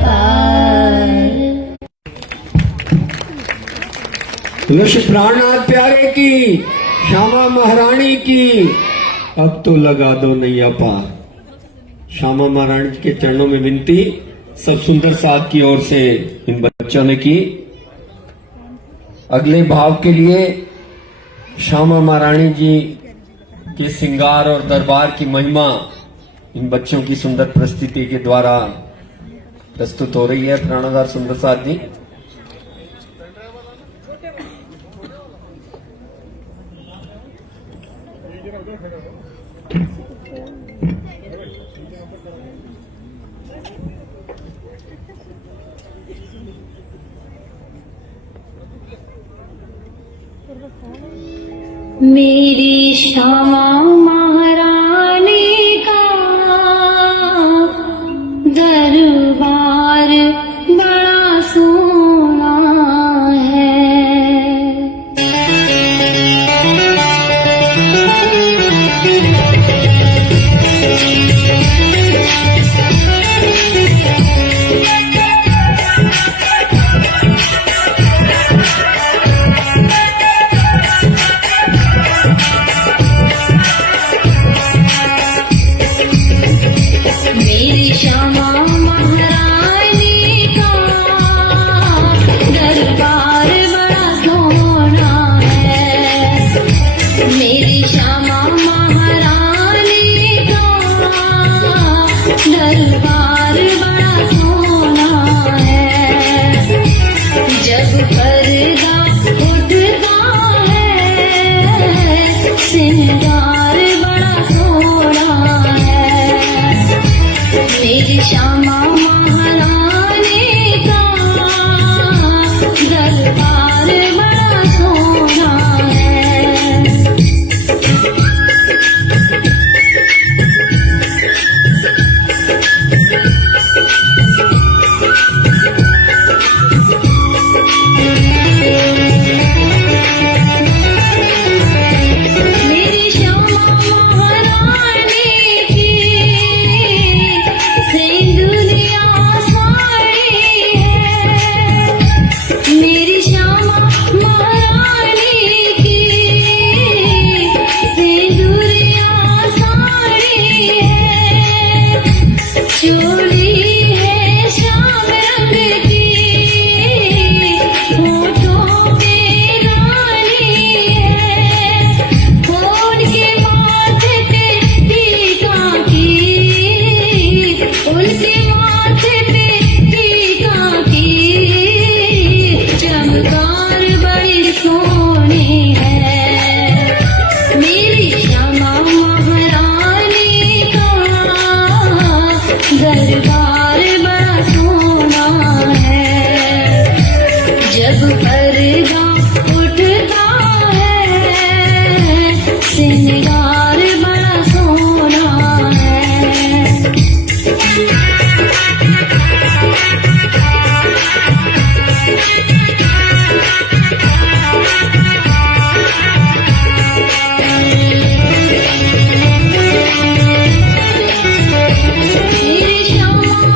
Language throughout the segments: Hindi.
पार। लक्ष्य प्राणनाथ प्यारे की, श्यामा महारानी की, अब तो लगा दो नैया पार। श्यामा महारानी के चरणों में विनती सब सुंदर साहब की ओर से इन बच्चों ने की। अगले भाव के लिए श्यामा महारानी जी के श्रृंगार और दरबार की महिमा इन बच्चों की सुंदर प्रस्तुति के द्वारा प्रस्तुत हो रही है। प्राणाधार सुंदर साहब जी। मेरी श्यामा महारानी का दरबार बड़ा सोना है। मेरी श्यामा महारानी का दरबार बड़ा सोना है। मेरी श्यामा महारानी का दरबार बड़ा सोना है। जब पर्दा उठता है श्रृंगार बड़ा सोना है। मेरी श्यामा महारानी का दरबार बड़ा सोना है। मेरी श्यामा महारानी की सिंदूरिया साड़ी है। मेरी श्यामा महारानी की सिंदूरिया साड़ी है। चोली है श्याम रंग की, होठों पे रानी है। होठ के माथे पे टीका की, उनके माथे पे टीका की। चमकार बड़ी सोनी है। मेरी श्यामा महारानी का दरबार बड़ा सोना है। जब पर्दा उठता है श्रृंगार बड़ा सोना है। मेरी श्यामा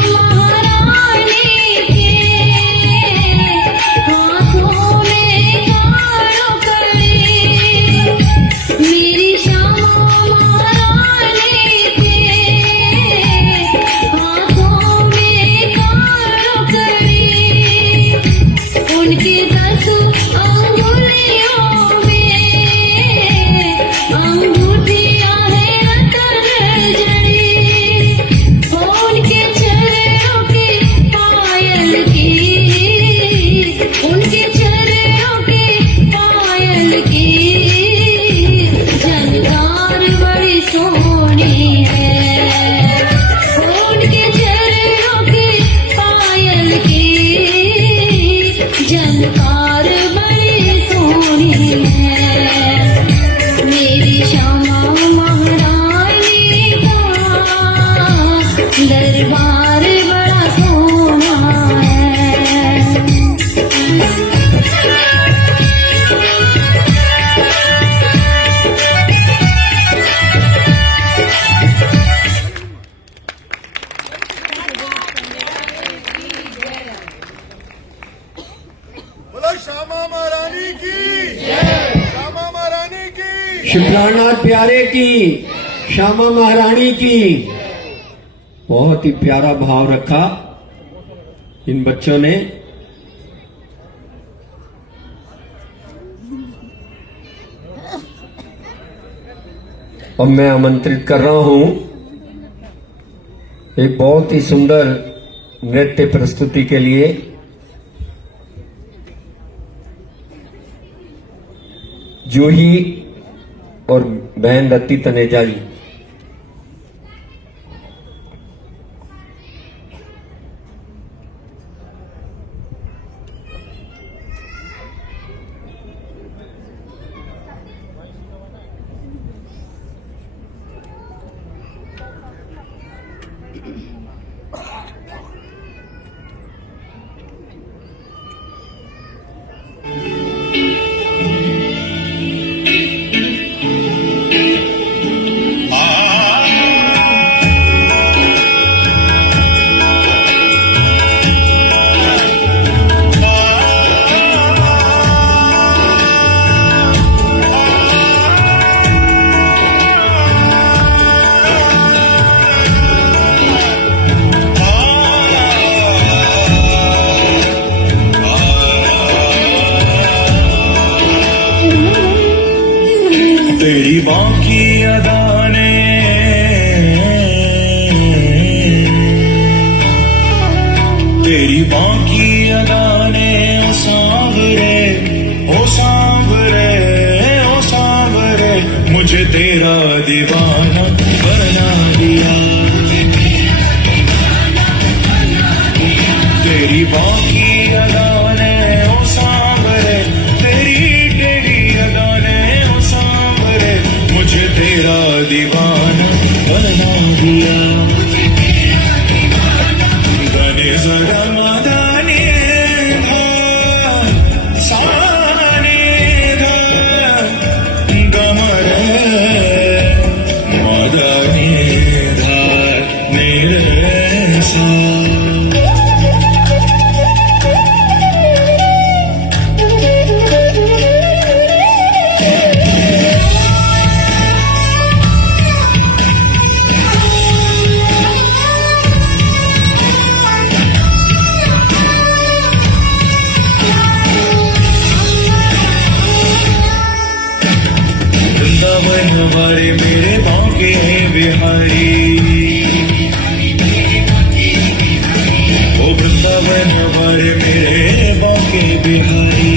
श्री प्राणनाथ प्यारे की, श्यामा महारानी की। बहुत ही प्यारा भाव रखा इन बच्चों ने। अब मैं आमंत्रित कर रहा हूं एक बहुत ही सुंदर नृत्य प्रस्तुति के लिए जूही और बहन रत्ती तनेजा जी। तेरी बाकी अदाने तेरी बाकी अदाने ओ सांवरे ओ सांवरे ओ सांवरे मुझे तेरा दीवाना बना दिया। तेरी बाकी अदाने ओ सांवरे तेरी टेढ़ी अदाने ओ सांवरे मुझे तेरा दीवाना बना दिया। गने जरा मदाने धा साने धा गमरे मदाने धा मेरे सा। वृंदावन हमारे मेरे बांके हैं बिहारी, ओ वृंदावन हमारे मेरे बांके बिहारी।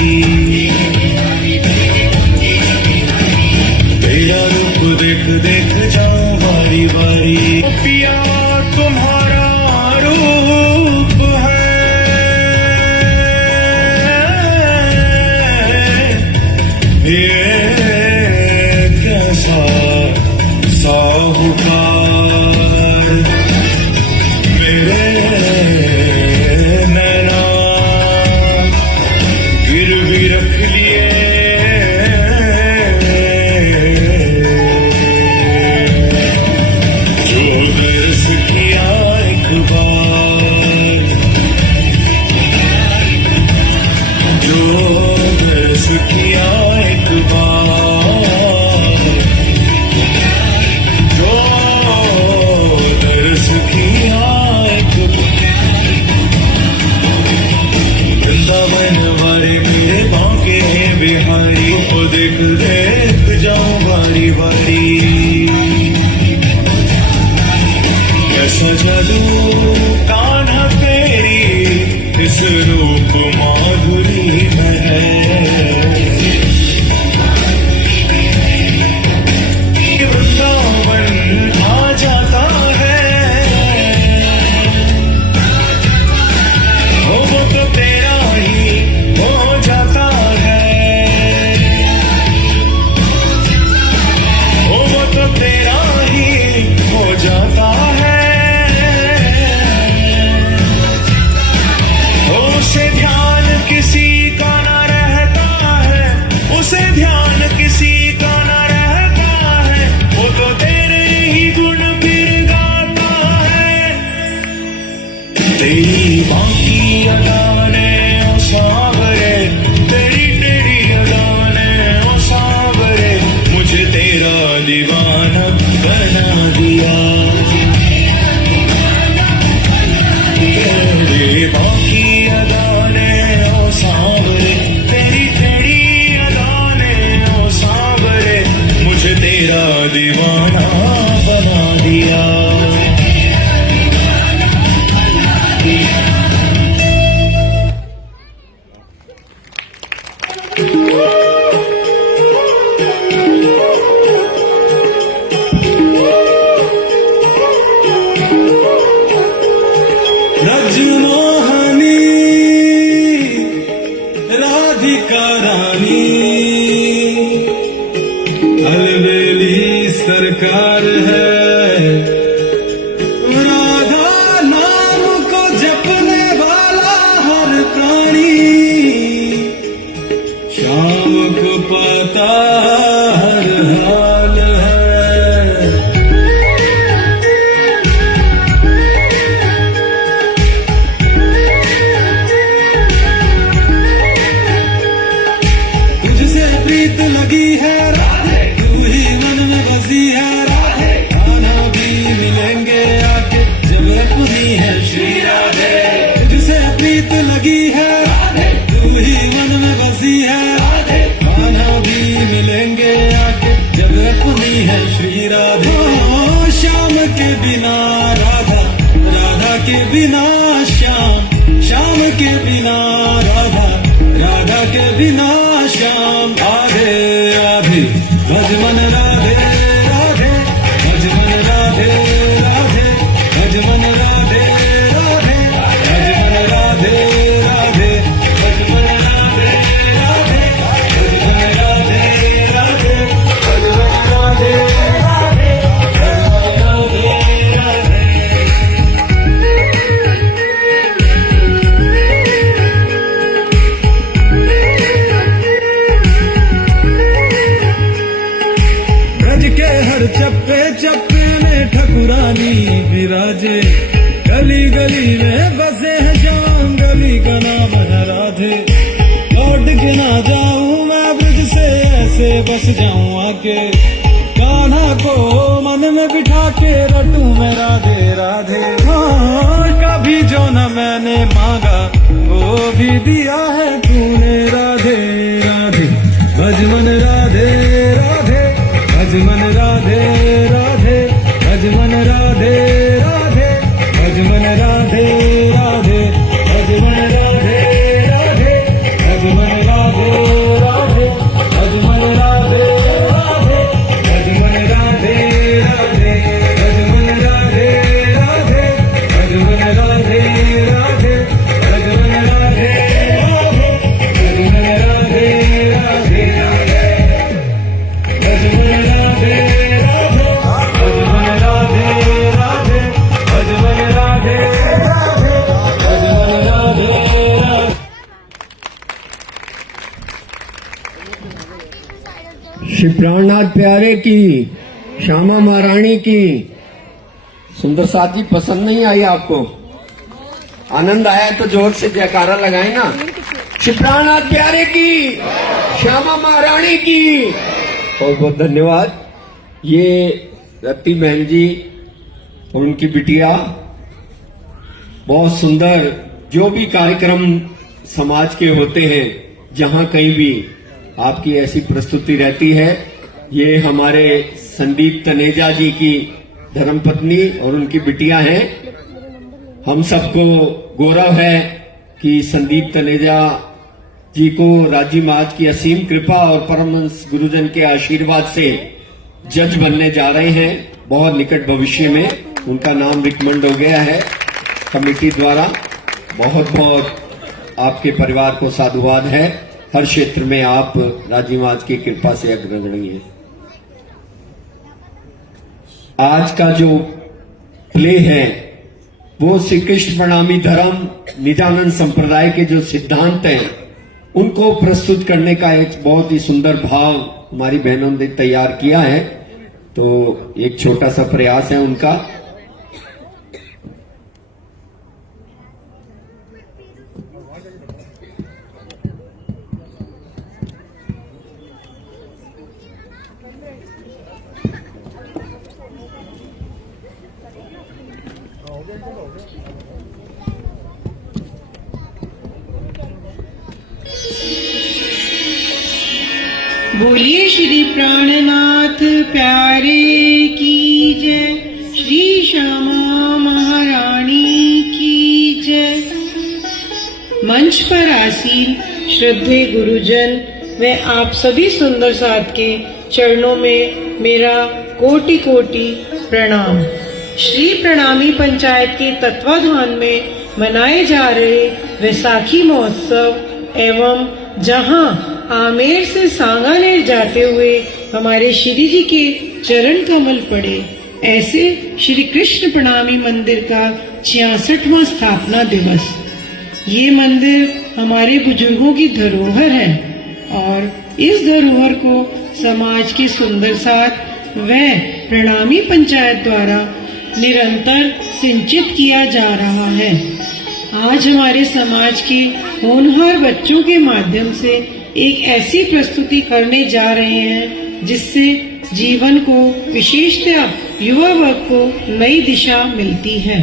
तेरा रूप देख देख जाऊं बारी बारी। पिया तुम्हारा रूप है ये साहूकार मेरे नैना गिरवी रख लिए। जो दर्श किया एक बार, जो दर्श किया एक बार, वृंदावन वाले मेरे बांके हैं बिहारी। ओ देख देख जाऊं बारी बारी। कैसा जादू कान्हा तेरी इस रूप माधुरी में है। वृंदावन आ जाता है वो तो तेरा ही हो जाता है, वो तो तेरा ही हो जाता है। उसे ध्यान किसी का ना रहता है, उसे ध्यान किसी का ना रहता है, वो तो तेरे ही गुण फिर गाता है। तेरी बाकी अदाने ओ सांवरे तेरी टेढ़ी अदाने ओ सांवरे मुझे तेरा प्रीत लगी है, तू ही मन में बसी है, कान्हा भी मिलेंगे आके जब अपनी है श्री राधे। ओ श्याम के बिना राधा, राधा के बिना श्याम, श्याम के बिना राधा, राधा के बिना श्याम। राधे राधे भज मन राधे राधे, भज मन राधे राधे, भज मन राधे राधे, भज मन राधे राधे, भज मन राधे राधे, भज मन राधे राधे, भज मन राधे राधे, भज मन राधे राधे। ब्रज के हर चप्पे चप्पे में ठकुरानी विराजे, गली गली में बसे हैं श्याम, गली का नाम है राधे। लौट के ना जाऊं मैं ब्रज से, ऐसे बस जाऊं आके, कान्हा को मन में बिठा के रटूं मैं राधे राधे। हाँ, कभी जो न मैंने मांगा वो भी दिया है तूने राधे राधे। भज मन राधे राधे, भज मन राधे राधे, भज मन राधे राधे, भज मन राधे राधे, भज मन राधे राधे, भज मन राधे राधे, भज मन राधे राधे, भज मन राधे राधे, भज मन राधे राधे, भज मन राधे राधे, भज मन राधे राधे, भज मन राधे राधे, भज मन राधे राधे, भज मन राधे राधे, भज मन राधे राधे, भज मन राधे राधे। श्री प्राणनाथ प्यारे की, श्यामा महारानी की। सुंदर साथ जी, पसंद नहीं आई आपको? आनंद आया तो जोर से जयकारा लगाए ना। श्री प्राणनाथ प्यारे की, श्यामा महारानी की। बहुत बहुत धन्यवाद। ये रति बहन जी और उनकी बिटिया बहुत सुंदर, जो भी कार्यक्रम समाज के होते हैं, जहां कहीं भी आपकी ऐसी प्रस्तुति रहती है। ये हमारे संदीप तनेजा जी की धर्मपत्नी और उनकी बिटिया हैं। हम सबको गौरव है कि संदीप तनेजा जी को राजी महाराज की असीम कृपा और परमहंस गुरुजन के आशीर्वाद से जज बनने जा रहे हैं। बहुत निकट भविष्य में उनका नाम रिकमेंड हो गया है कमेटी द्वारा। बहुत बहुत आपके परिवार को साधुवाद है। हर क्षेत्र में आप राजी महाराज की कृपा से अग्रगणी हैं। आज का जो प्ले है वो श्री कृष्ण प्रणामी धर्म निजानंद संप्रदाय के जो सिद्धांत हैं उनको प्रस्तुत करने का एक बहुत ही सुंदर भाव हमारी बहनों ने तैयार किया है। तो एक छोटा सा प्रयास है उनका। बोलिए श्री प्राणनाथ प्यारे की जय, श्री श्यामा महारानी की जय। मंच पर आसीन श्रद्धेय गुरुजन व आप सभी सुंदर साथ के चरणों में मेरा कोटि कोटि प्रणाम। श्री प्रणामी पंचायत के तत्वाधान में मनाए जा रहे वैसाखी महोत्सव एवं जहां आमेर से सांगानेर जाते हुए हमारे श्री जी के चरण कमल पड़े, ऐसे श्री कृष्ण प्रणामी मंदिर का 66वां स्थापना दिवस। ये मंदिर हमारे बुजुर्गों की धरोहर है और इस धरोहर को समाज के सुंदर साथ व प्रणामी पंचायत द्वारा निरंतर सिंचित किया जा रहा है। आज हमारे समाज के होनहार बच्चों के माध्यम से एक ऐसी प्रस्तुति करने जा रहे हैं जिससे जीवन को, विशेषतः युवा वर्ग को नई दिशा मिलती है।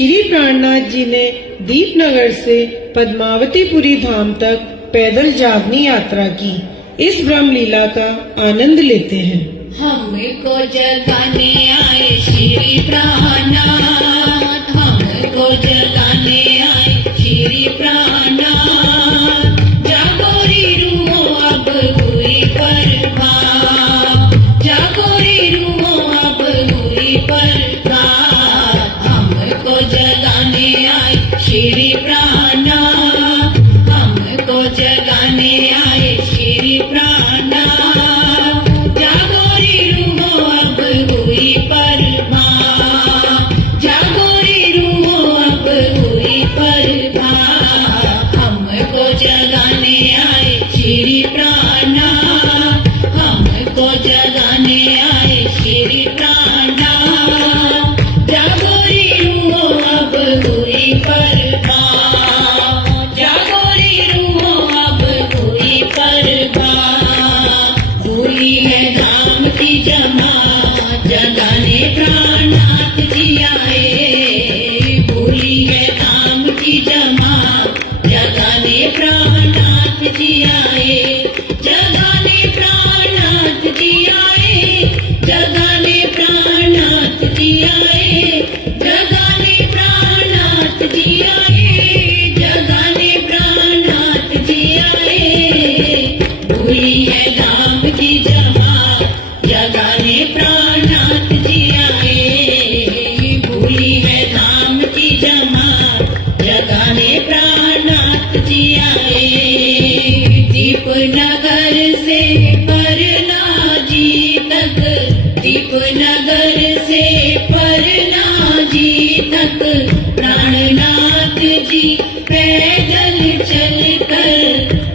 श्री प्राणनाथ जी ने दीपनगर से पद्मावतीपुरी धाम तक पैदल जावनी यात्रा की। इस ब्रह्म लीला का आनंद लेते हैं। हमको जगाने आए श्री प्राणनाथ, हमको जगाने आए श्री प्राणनाथ। जागो रे रूहो अब हुई प्रभात, जागो रे रूहो अब हुई प्रभात। हमको जगाने आए श्री प्राणनाथ, हमको जगाने आए श्री प्राणनाथ। जागो रे रूहो अब हुई प्रभात, जागो रे रूहो अब हुई प्रभात। हमको जगाने आए श्री प्राणनाथ, हमको जगाने आए श्री प्राणनाथ। जागो रे रूहो अब हुई प्रभात, जागो रे रूहो अब हुई प्रभात। भूली है धाम की जमात, जगाने प्राणनाथ जी आए। भूली है धाम की जमात, जगाने प्राणनाथ जी आए। जगाने प्राणनाथ जी आए, जगाने प्राणनाथ जी आए। जगाने प्राणनाथ जी आए, जगाने प्राणनाथ जी आए। भूली है धाम की जमात, जगाने प्राणनाथ जी आए। भूली है धाम की जमात, जगाने प्राणनाथ जी आए। दीपनगर से परना जी तक, दीपनगर से परना जी तक प्राणनाथ जी पैदल चलकर,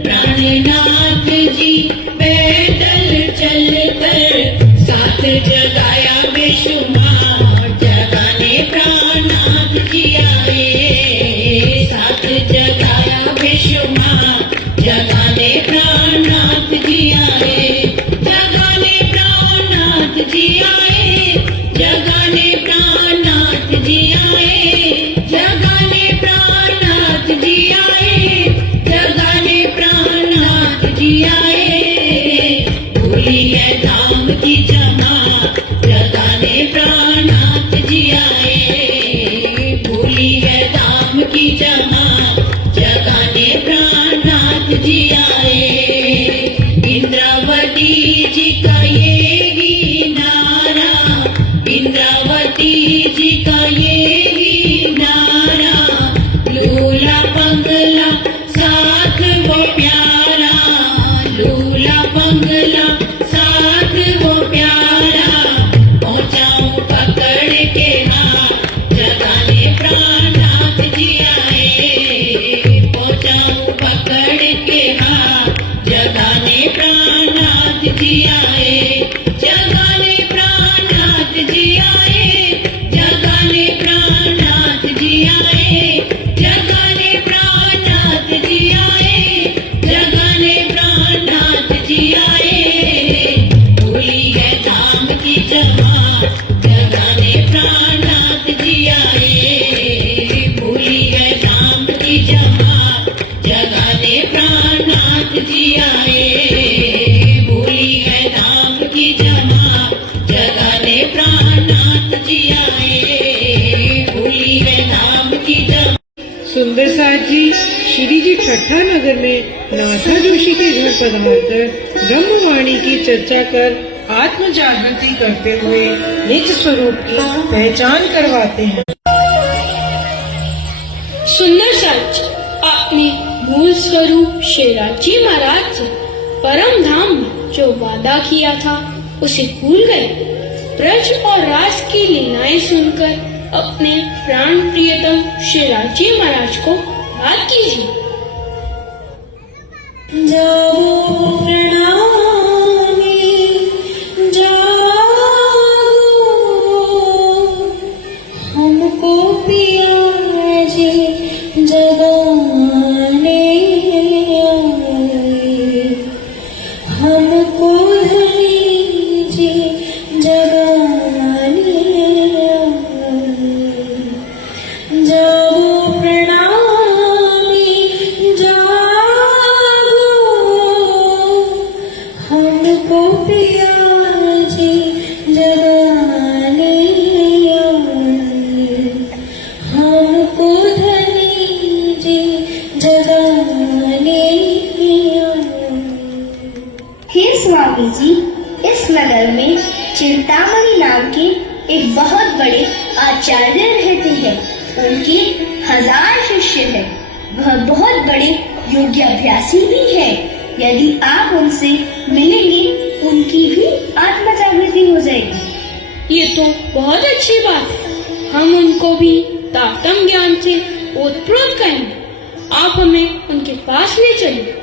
प्राणनाथ जी पैदल चलकर साथ जगाया बेशुमार। जगाने प्राणनाथ जी आए, साथ जगाया बेशुमार। जगाने प्राणनाथ जी आए, जगाने प्राणनाथ जी आए। जगाने प्राणनाथ जी आए, जगाने प्राणनाथ जी आए। जगाने प्राणनाथ जी आए। भूली है धाम की जमात, जगाने प्राणनाथ जी आए। भूली है धाम की जमात, जगाने प्राणनाथ जी आए। इंद्रावती जी का ये ही नारा, इंद्रावती जी का ये ही नारा। लूला पंगला साथ वो प्यारा, लूला पंगला साथ वो प्यारा। पहुंचाऊं पकड़ के हाथ, जगाने प्राणनाथ जी आए। पहुंचाऊं पकड़ के हाथ, जगाने प्राणनाथ जी आए। जगाने प्राणनाथ जी आए, जगाने प्राणनाथ जी आए। जगाने प्राणनाथ जी आए, जगाने प्राणनाथ जी आए। भूली है धाम की जमात, जगाने प्राणनाथ जी आए। भूली है धाम की जमात, जगाने प्राणनाथ जी आए। भूली है धाम की जमात, जगाने प्राणनाथ जी आए। भूली है धाम की जमात। सुंदर साथ जी श्री जी ठट्ठा नगर में नाथा जोशी के घर पधारकर ब्रह्मवाणी की चर्चा कर आत्म जागृति करते हुए निज स्वरूप की पहचान करवाते हैं। सुंदर सच, अपने मूल स्वरूप शेराजी महाराज से परम धाम में जो वादा किया था उसे भूल गए। ब्रज और रास की लीलाएं सुनकर अपने प्राण प्रियतम शेराजी महाराज को याद कीजिए। जाओ प्रणामी, जाओ हमको पिया जी जगाने आए। हमको धनी जी जगाने आए। जगाने आया। हे स्वामी जी, इस नगर में चिंतामणि नाम के एक बहुत बड़े आचार्य रहते हैं। उनके 1000 शिष्य हैं। वह बहुत बड़े योगाभ्यासी भी हैं। यदि आप उनसे मिलेंगे, उनकी भी आत्मा जागृति हो जाएगी। ये तो बहुत अच्छी बात है। हम उनको भी तात्म ज्ञान से ओतप्रोत करेंगे। आप हमें उनके पास ले चलिए।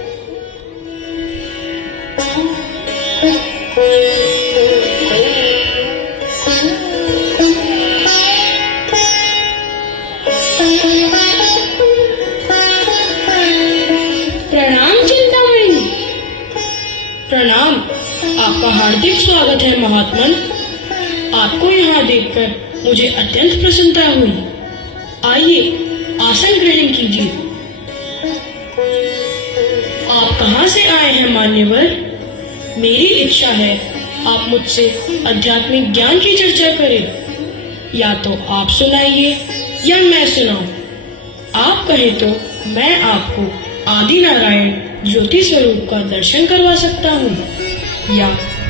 प्रणाम चिंतामणि। प्रणाम। आपका हार्दिक स्वागत है महात्मन। आपको यहाँ देखकर मुझे अत्यंत प्रसन्नता हुई। आइए, आसन ग्रहण कीजिए। आप कहाँ से आए हैं मान्यवर? मेरी इच्छा है आप मुझसे आध्यात्मिक ज्ञान की चर्चा करें। या तो आप सुनाइए या मैं सुनाऊं। आप कहें तो मैं आपको आदि नारायण ज्योति स्वरूप का दर्शन करवा सकता हूँ, या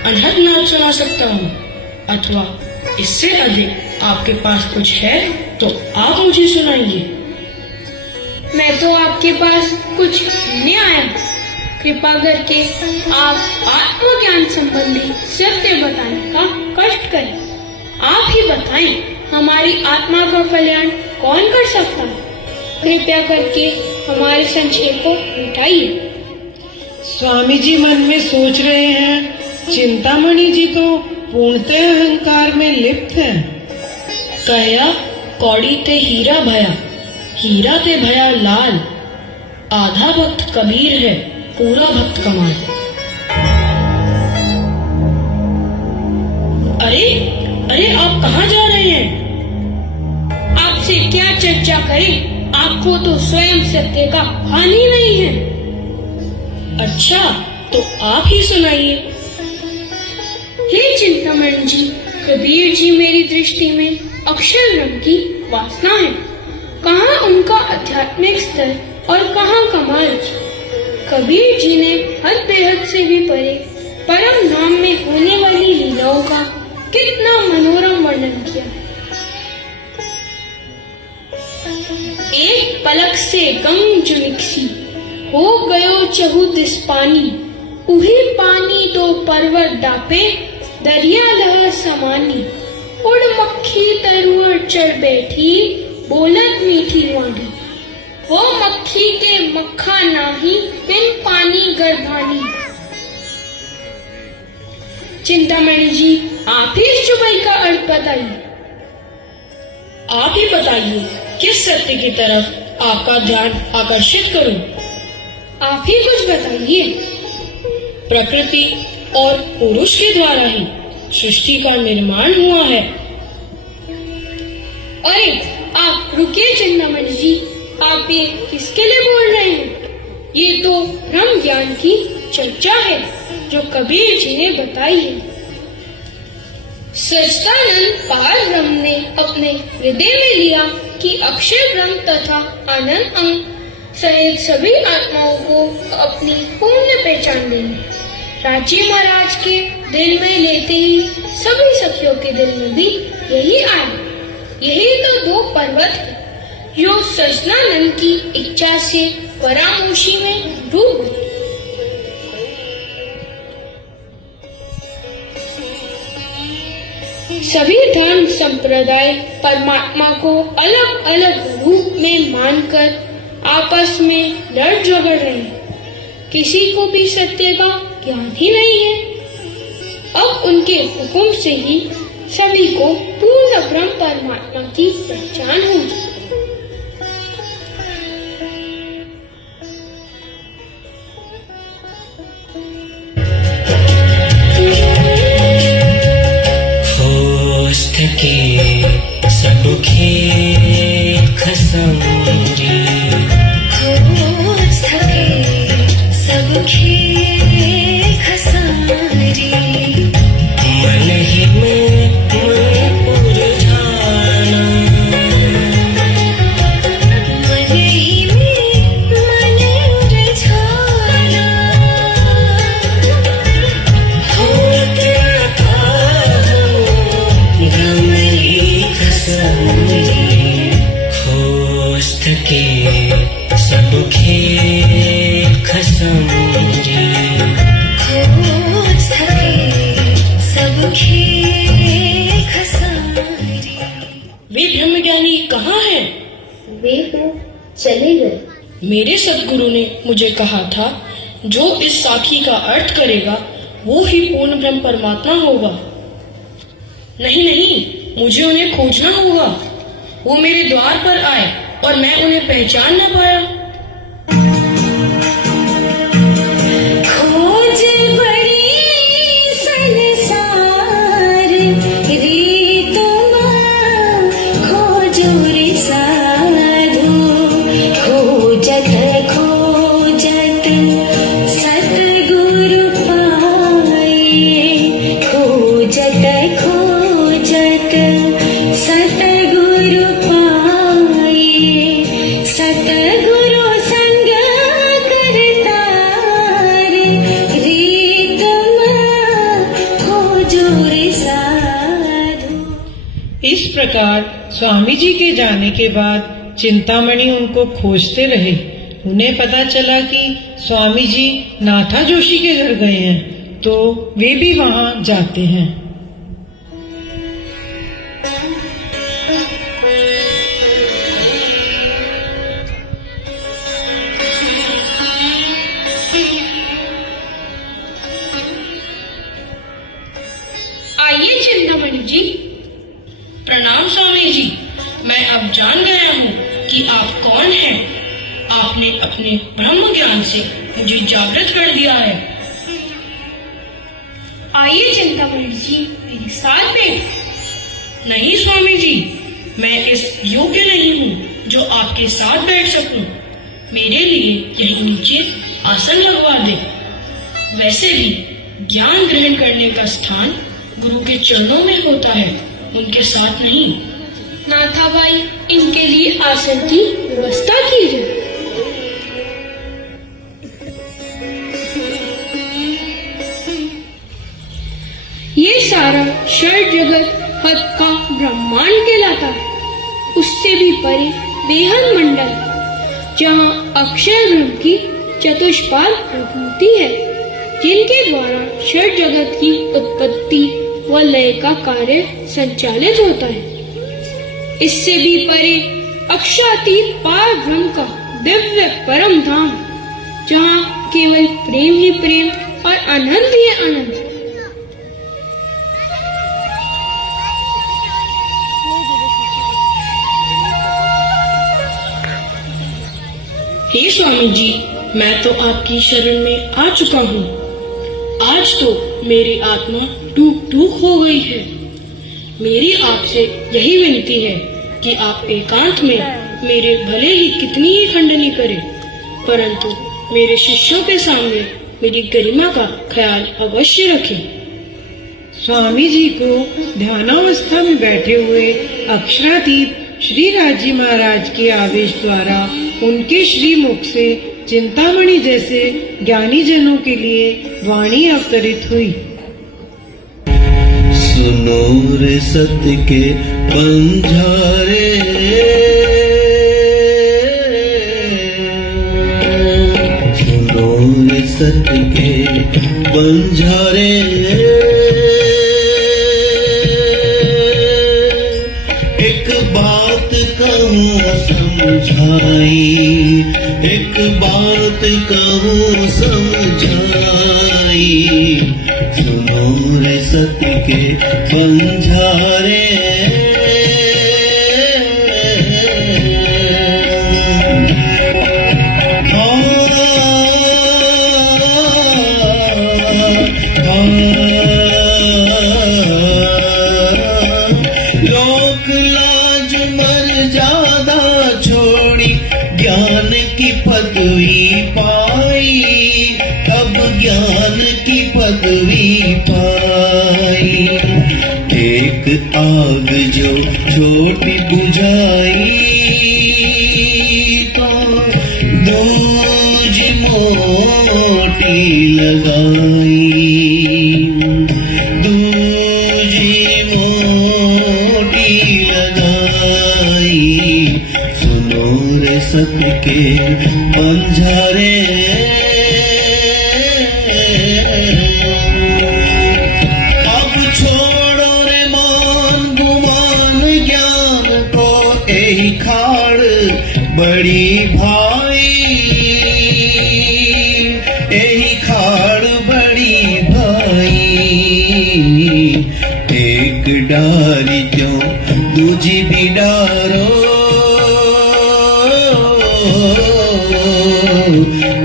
अनहद नाद सुना सकता हूँ, अथवा इससे अधिक आपके पास कुछ है तो आप मुझे सुनाइए। मैं तो आपके पास कुछ नहीं आया। कृपा करके आप आत्मज्ञान संबंधी सत्य बताने का कष्ट करें। आप ही बताएं, हमारी आत्मा का कल्याण कौन कर सकता है? कृपया करके हमारे संशय को मिटाइए। स्वामी जी मन में सोच रहे हैं, चिंतामणि जी तो पूर्णतः अहंकार में लिप्त हैं। कहया कौड़ी ते हीरा भया, हीरा ते भया लाल। आधा भक्त कबीर है, पूरा भक्त कमाल। अरे अरे, आप कहाँ जा रहे हैं? आपसे क्या चर्चा करें? आपको तो स्वयं सत्य का भान ही नहीं है। अच्छा, तो आप ही सुनाइए। हे चिंतामणि जी, कबीर जी मेरी दृष्टि में अक्षर ब्रह्म की वासना है। कहाँ उनका आध्यात्मिक स्तर और कहाँ कमाल। कबीर जी ने हद बेहद से भी परे परम धाम में होने वाली लीलाओं का कितना मनोरम वर्णन किया है। एक पलक से गंग जुनिक्सी, हो गयो चहु दिस पानी। उही पानी दो पर्वत डापे, दरिया लहर समानी। उड़ मक्खी तरुअर चढ़ बैठी, बोलत मीठी वाणी। वो मक्खी के मक्खा नाही, बिन पानी गर्भानी। चिंतामणि जी, आप ही इस चुबाई का अर्थ बताइए। आप ही बताइए, किस सत्य की तरफ आपका ध्यान आकर्षित करूं? आप ही कुछ बताइए। प्रकृति और पुरुष के द्वारा ही सृष्टि का निर्माण हुआ है। अरे आप रुकिए चिंतामणि जी, आप ये किसके लिए बोल रहे हैं? ये तो ब्रह्म ज्ञान की चर्चा है जो कबीर जी ने बताई है। सच्चिदानंद पार ब्रह्म ने अपने हृदय में लिया कि अक्षर ब्रह्म तथा आनंद अंग सहित सभी आत्माओं को अपनी पूर्ण पहचान देनी। राजी महाराज के दिल में लेते ही सभी सखियों के दिल में भी यही आया। यही तो दो पर्वत है जो सच्चिदानंद की इच्छा से परामोशी में डूब गए। सभी धर्म संप्रदाय परमात्मा को अलग अलग रूप में मानकर आपस में लड़ झगड़ रहे हैं। किसी को भी सत्य का ज्ञान ही नहीं है। अब उनके हुक्म से ही सभी को पूर्ण ब्रह्म परमात्मा की पहचान होगी। के सब खेत खसंजे, होश थके सब खेत खसारे। मन ही में मन उलझाना, मन ही में मन मेरे सदगुरु ने मुझे कहा था, जो इस साखी का अर्थ करेगा वो ही पूर्ण ब्रह्म परमात्मा होगा। नहीं नहीं, मुझे उन्हें खोजना होगा। वो मेरे द्वार पर आए और मैं उन्हें पहचान न पाया। खोज बड़ी संसार रे तुम खोजो रे साधु खोजत खोजत सतगुरु पाए खोजत खोजत सतगुरु पाए सतगुरु संग करता रे तुम खोजो रे साधु। इस प्रकार स्वामी जी के जाने के बाद चिंतामणि उनको खोजते रहे। उन्हें पता चला कि स्वामी जी नाथा जोशी के घर गए हैं, तो वे भी वहां जाते हैं। आइए चिंतामणि जी। प्रणाम स्वामी जी। मैं अब जान गया हूँ कि आप कौन हैं। आपने अपने ब्रह्म ज्ञान से मुझे जागृत कर दिया है। आइए चिंतामणि जी, मेरे साथ में। नहीं स्वामी जी, मैं इस योग्य नहीं हूँ जो आपके साथ बैठ सकूं। मेरे लिए यहीं नीचे आसन लगवा दे। वैसे भी ज्ञान ग्रहण करने का स्थान गुरु के चरणों में होता है, उनके साथ नहीं। नाथा भाई, इनके लिए आसन की व्यवस्था कीजिए। ये सारा षड जगत हद का ब्रह्मांड कहलाता है। उससे भी परे बेहद मंडल, जहाँ अक्षय ब्रह्म की चतुष्पाद प्रकृति है, जिनके द्वारा षड जगत की उत्पत्ति व लय का कार्य संचालित होता है। इससे भी परे अक्षातीत पार ब्रह्म का दिव्य परम धाम, जहाँ केवल प्रेम ही प्रेम और अनंत ही अनंत। हे स्वामी जी, मैं तो आपकी शरण में आ चुका हूँ। आज तो मेरी आत्मा टूक टूक हो गई है। मेरी आपसे यही विनती है कि आप एकांत में मेरे भले ही कितनी ही खंडनी करें, परंतु मेरे शिष्यों के सामने मेरी गरिमा का ख्याल अवश्य रखें। स्वामी जी को ध्यानावस्था में बैठे हुए अक्षरातीत श्री राजी महाराज के आवेश द्वारा उनके श्री मुख से चिंतामणि जैसे ज्ञानी जनों के लिए वाणी अवतरित हुई। सुनो रे सत्य के बंजारे, सुनो रे सत्य के बंजारे, एक बात कहूँ समझाई, एक बात कहूँ समझाई, सुनो रे सत्य के बंजारे। लोक लाज मर्यादा छोड़ी ज्ञान की पदवी पाई, अब ज्ञान की पदवी पाई। एक आग जो छोटी बुझाई, तो दूज मोटी लगाई, दूजी मोटी लगाई, सुनो रे सत्य के बंजारे। अब छोड़ो रे मान गुमान ज्ञान को, यही खाड़ बड़ी भाई, तुझ बिडारो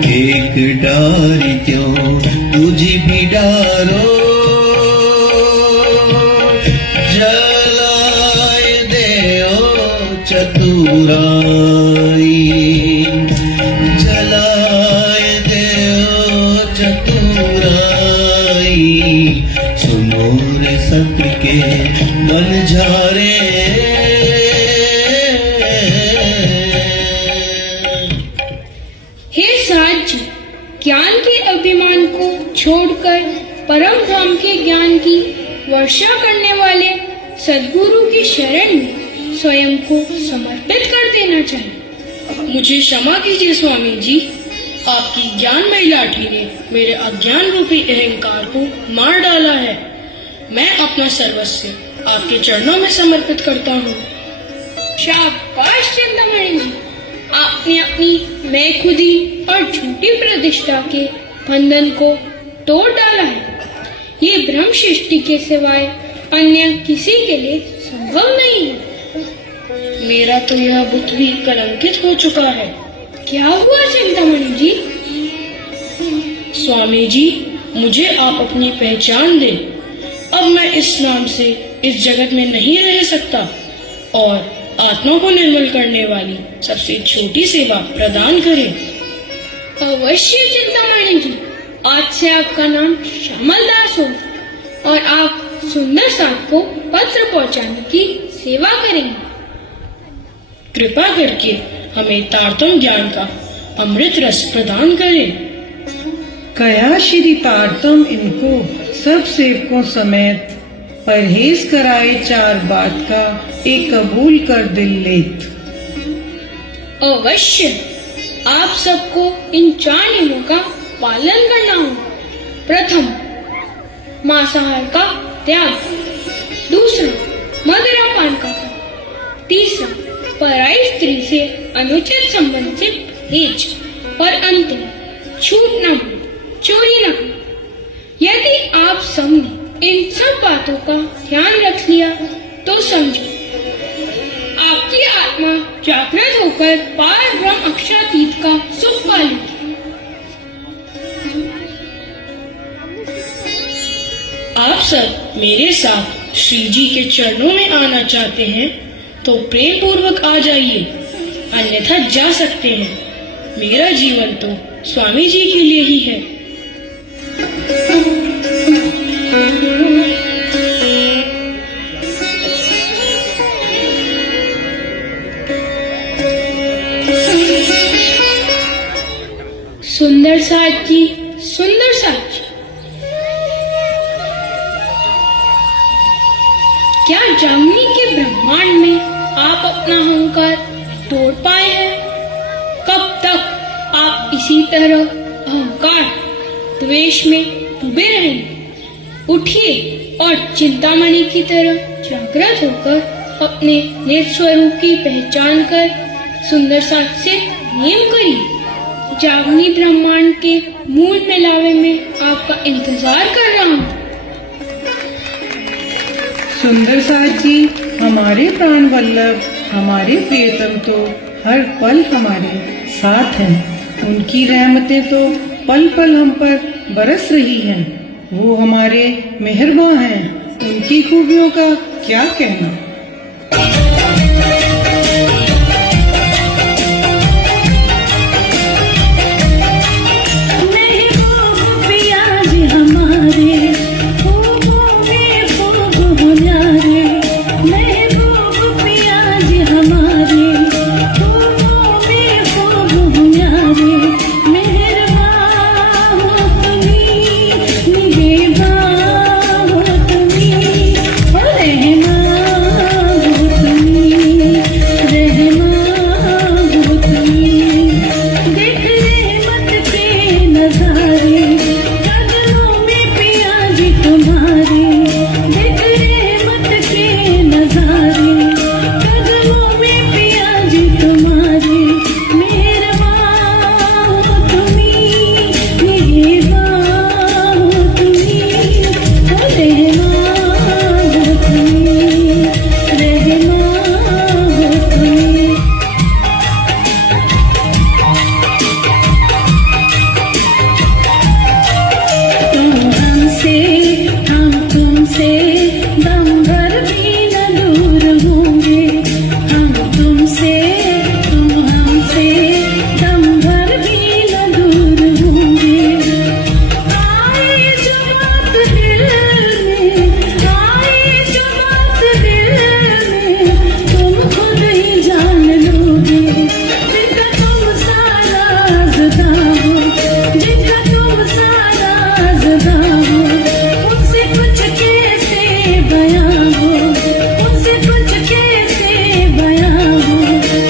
एक डारी त्यों तुझ बिडारो जलाए देओ चतुराई जलाए देओ चतुराई सुनो रे सत्य के मन झारे हे साथ जी, ज्ञान के अभिमान को छोड़कर परम धाम के ज्ञान की वर्षा करने वाले सद्गुरु की शरण में स्वयं को समर्पित कर देना चाहिए। मुझे क्षमा कीजिए स्वामी जी, आपकी ज्ञानमयी लाठी ने मेरे अज्ञान रूपी अहंकार को मार डाला है। मैं अपना सर्वस्व आपके चरणों में समर्पित करता हूँ। शाबाश चिंतामणि जी, आपने अपनी मैं खुदी और झूठी प्रतिष्ठा के बंधन को तोड़ डाला है। ये ब्रह्म सृष्टि के सिवाय अन्य किसी के लिए संभव नहीं है। मेरा तो यह बुत भी कलंकित हो चुका है। क्या हुआ चिंतामणि जी? स्वामी जी, मुझे आप अपनी पहचान दें। अब मैं इस नाम से इस जगत में नहीं रह सकता और आत्मा को निर्मल करने वाली सबसे छोटी सेवा प्रदान करें। अवश्य चिंतामणि जी, आज से आपका नाम श्यामलदास हो और आप सुंदर साथ को पत्र पहुंचाने की सेवा करेंगे। कृपा करके हमें तारतम ज्ञान का अमृत रस प्रदान करें। कया श्री तारतम इनको सब सेवकों समेत परहेज कराए 4 बात का एक कबूल कर दिल लेत। अवश्य आप सबको इन 4 नियमों का पालन करना होगा। प्रथम, मांसाहार का त्याग। दूसरा, मदिरापान का त्याग। तीसरा, पराई स्त्री से अनुचित संबंध से परहेज। और अंतिम, झूठ न बोलना, चोरी न करना। यदि आप सबने इन सब बातों का ध्यान रख लिया तो समझो आपकी आत्मा जागृत होकर पार ब्रह्म अक्षरातीत का सुख पालेगी। आप सब मेरे साथ श्री जी के चरणों में आना चाहते हैं तो प्रेम पूर्वक आ जाइए, अन्यथा जा सकते हैं। मेरा जीवन तो स्वामी जी के लिए ही है। सुंदर साथ जी, सुंदर साथ जी, क्या जामुनी के ब्रह्मांड में आप अपना अहंकार तोड़ पाए हैं? कब तक आप इसी तरह अहंकार द्वेष में डूबे रहेंगे? उठिए और चिंतामणि की तरह जागृत होकर अपने निज स्वरूप की पहचान कर सुंदर साथ से नियम करिए। जागनी ब्रह्मांड के मूल मिलावे में आपका इंतजार कर रहा हूँ। सुंदर साथ जी, हमारे प्राण वल्लभ, हमारे प्रियतम तो हर पल हमारे साथ हैं। उनकी रहमतें तो पल पल हम पर बरस रही हैं। वो हमारे मेहरबान हैं, उनकी खूबियों का क्या कहना। जुदा हो, जिनका तुम सारा जुदा हो, उनसे कुछ कैसे बयां हो, उनसे कुछ कैसे बयां हो।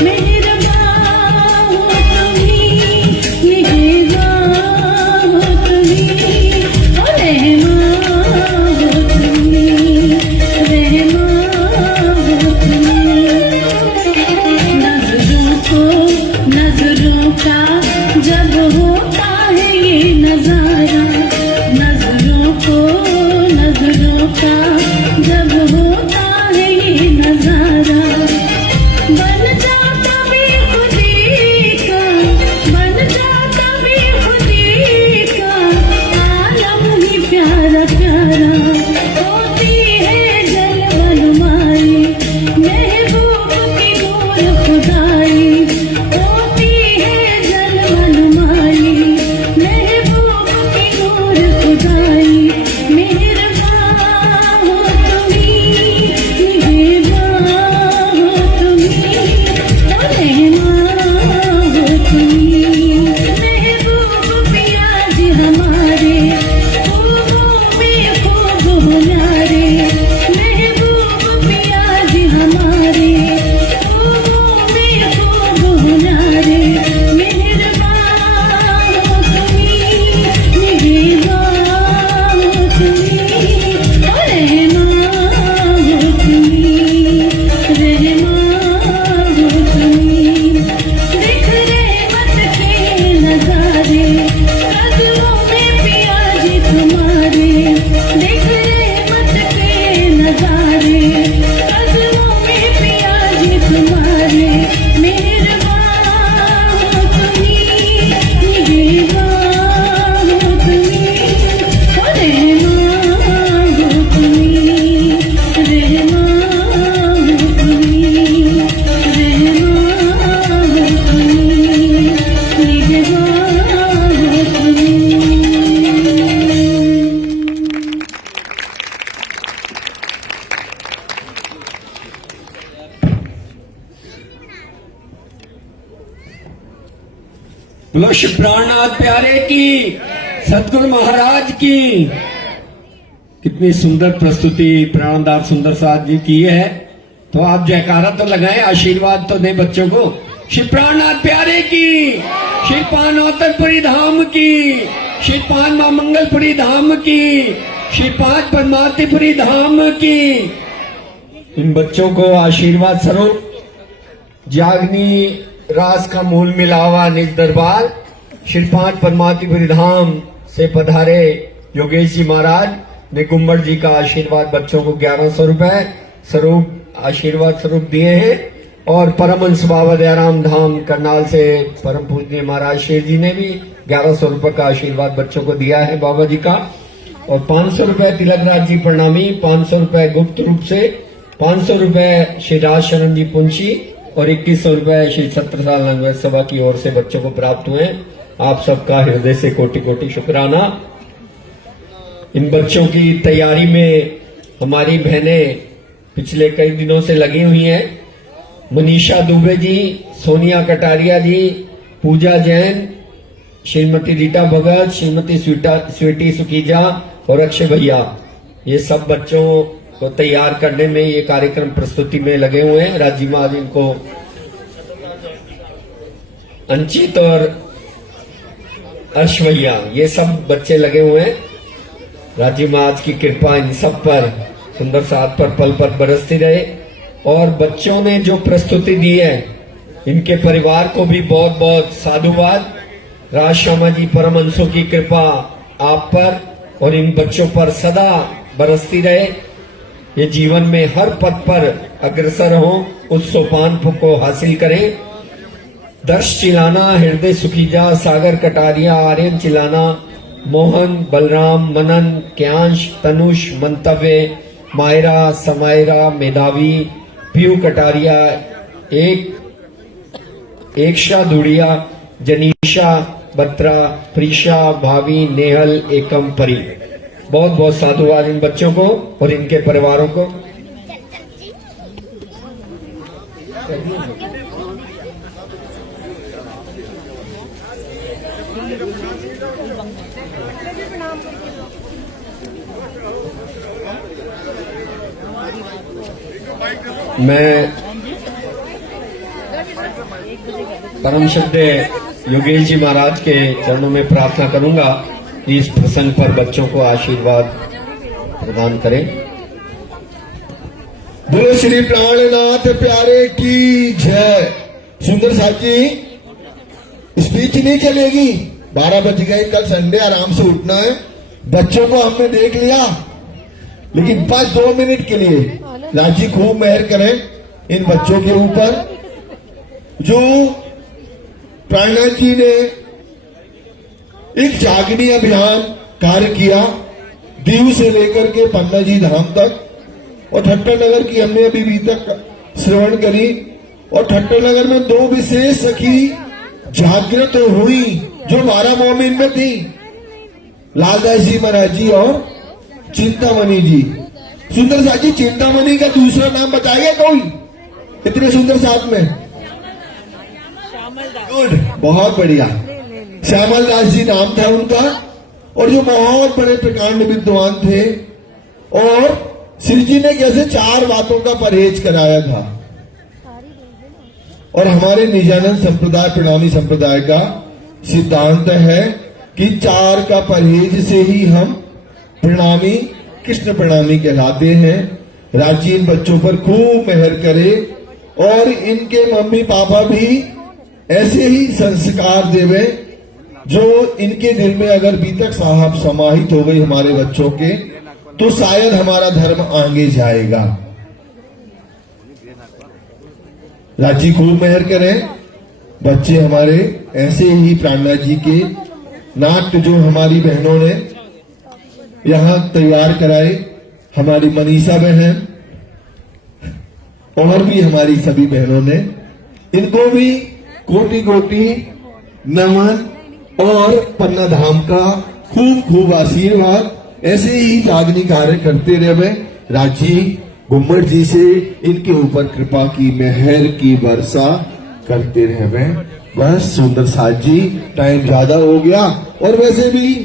मेहरबान हो तुम्ही, निगहबान हो तुम्ही, और रहमान हो तुम्ही, रहमान हो तुम्ही। नजरों का जब होता है ये नजारा, नजरों का जब होता है ये नजारा, बन जाता भी खुदी का, बन जाता भी खुदी का आलम ही प्यारा प्यारा। होती है जलवन माई महबूब की नूर खुदाई, होती है जलवन माई महबूब की नूर खुदाई। मेहरबान हो तुम्ही, निगहबान हो तुम्ही, और रहमान हो तुम्ही। महबूब पिया जी हमारे खूबों में खूब हो न्यारे, महबूब पिया जी हमारे खूबों में खूब हो न्यारे। मेहरबान हो तुम्ही, निगहबान हो तुम्ही, और रहमान हो तुम्ही, रहमान हो तुम्ही। देख रहमत के नजारे कदमों में पिया जी तुम्हारे, देख रहमत के नजारे कदमों में पिया जी तुम्हारे। मेहरबान हो तुम्ही, निगहबान हो तुम्ही, और रहमान हो तुम्ही, रहमान हो तुम्ही, रहमान हो तुम्ही, निगहबान हो तुम्ही। बोलो श्री प्राणनाथ प्यारे की, सदगुरु महाराज की। कितनी सुंदर प्रस्तुति प्राणदास सुंदर साथ जी की है। तो आप जयकारा तो लगाएं, आशीर्वाद तो दें बच्चों को। श्री प्राणनाथ प्यारे की, श्री पानौतरपुरी धाम की, श्री पान मां मंगलपुरी धाम की, श्री पांच परमातिपुरी धाम की। इन बच्चों को आशीर्वाद स्वरूप जागनी रास का मूल मिलावा निज दरबार श्री पांच परमातिपुरी धाम से पधारे योगेश जी महाराज ने गुम्बड़ जी का आशीर्वाद बच्चों को 1100 रुपए स्वरूप आशीर्वाद स्वरूप दिए हैं। और परमहंस बाबा दयाराम धाम करनाल से परम पूजनीय महाराज शेर जी ने भी 1100 रुपए का आशीर्वाद बच्चों को दिया है बाबा जी का। और 500 रुपए तिलकराज जी प्रणामी, 500 रुपए गुप्त रूप से, 500 रुपए श्री राज शरण जी पुंछी और 2100 रुपए श्री छत्रसाल लंगर सभा की ओर से बच्चों को प्राप्त हुए। आप सबका हृदय से कोटि कोटि शुक्राना। इन बच्चों की तैयारी में हमारी बहनें पिछले कई दिनों से लगी हुई हैं। मनीषा दुबे जी, सोनिया कटारिया जी, पूजा जैन, श्रीमती रीटा भगत, श्रीमती स्वीटी सुकीजा और अक्षय भैया, ये सब बच्चों को तैयार करने में, ये कार्यक्रम प्रस्तुति में लगे हुए हैं। राजीव आज इनको अंचित और अर्श भैया, ये सब बच्चे लगे हुए हैं। राजीव महाराज की कृपा इन सब पर सुंदर साथ पर पल पर बरसती रहे। और बच्चों ने जो प्रस्तुति दी है, इनके परिवार को भी बहुत बहुत साधुवाद। राज श्यामा जी परमहंसों की कृपा आप पर और इन बच्चों पर सदा बरसती रहे। ये जीवन में हर पद पर अग्रसर हो, उस सोपान को हासिल करें। दर्श चिलाना, हृदय सुखीजा, सागर कटारिया, आर्यन चिलाना, मोहन, बलराम, मनन, क्यांश, तनुष, मंतव्य, मायरा, समायरा, मेधावी, पीयू कटारिया, एकशा धुड़िया, जनीशा बत्रा, प्रीशा, भावी, नेहल, एकम, परी। बहुत बहुत साधुवाद इन बच्चों को और इनके परिवारों को। मैं परम श्रद्धेय योगेश जी महाराज के चरणों में प्रार्थना करूंगा कि इस प्रसंग पर बच्चों को आशीर्वाद प्रदान करें। बोलो श्री प्राणनाथ प्यारे की जय। सुंदर साथ जी, स्पीच नहीं चलेगी, 12 बज गए, कल संडे, आराम से उठना है। बच्चों को हमने देख लिया, लेकिन बस 2 मिनट के लिए राजी खूब मेहर करें इन बच्चों के ऊपर। जो प्राणनाथ जी ने एक जागनी अभियान कार्य किया, दीव से लेकर के पन्ना जी धाम तक, और ठट्टर नगर की हमने अभी तक श्रवण करी। और ठट्टर नगर में 2 विशेष सखी जागृत हुई जो 12 मोमिन में थी, लालदास जी महाराज जी और चिंतामणि जी। सुंदर साथ जी, चिंतामणि का दूसरा नाम बताएगा कोई इतने सुंदर साथ में? गुड, बहुत बढ़िया। श्यामल दास जी नाम था उनका, और जो बहुत बड़े प्रकांड विद्वान थे। और श्री जी ने कैसे 4 बातों का परहेज कराया था। और हमारे निजानंद संप्रदाय, प्रणामी संप्रदाय का सिद्धांत है कि 4 का परहेज से ही हम प्रणामी, कृष्ण प्रणामी कहलाते हैं। राजी इन बच्चों पर खूब मेहर करे और इनके मम्मी पापा भी ऐसे ही संस्कार देवे जो इनके दिल में अगर बीतक साहब समाहित हो गई हमारे बच्चों के, तो शायद हमारा धर्म आगे जाएगा। राजी खूब मेहर करें। बच्चे हमारे ऐसे ही प्राणनाथ जी के नाट्य जो हमारी बहनों ने यहाँ तैयार कराए, हमारी मनीषा बहन और भी हमारी सभी बहनों ने, इनको भी कोटि कोटि नमन और पन्ना धाम का खूब खूब आशीर्वाद। ऐसे ही जागनी कार्य करते रहे। राजी गुम्मट जी से इनके ऊपर कृपा की मेहर की वर्षा करते रहे। बस सुंदर साथ जी, टाइम ज्यादा हो गया और वैसे भी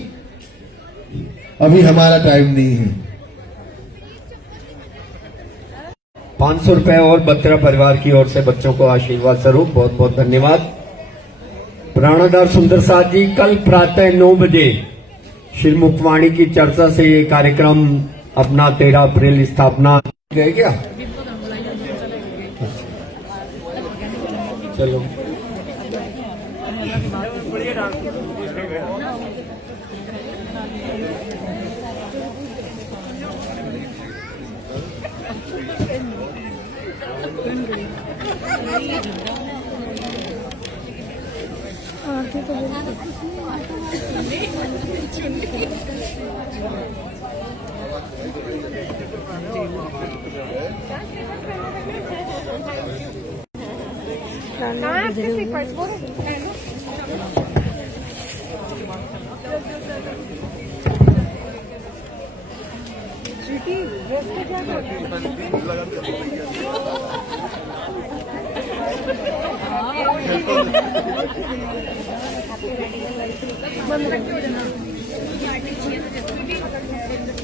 अभी हमारा टाइम नहीं है। 500 रुपए और बत्रा परिवार की ओर से बच्चों को आशीर्वाद स्वरूप बहुत बहुत धन्यवाद। प्राणदार सुंदर साथ जी, कल प्रातः 9 बजे श्री मुक्तवाणी की चर्चा से ये कार्यक्रम अपना 13 अप्रैल स्थापना गए क्या? चलो बंद रखो।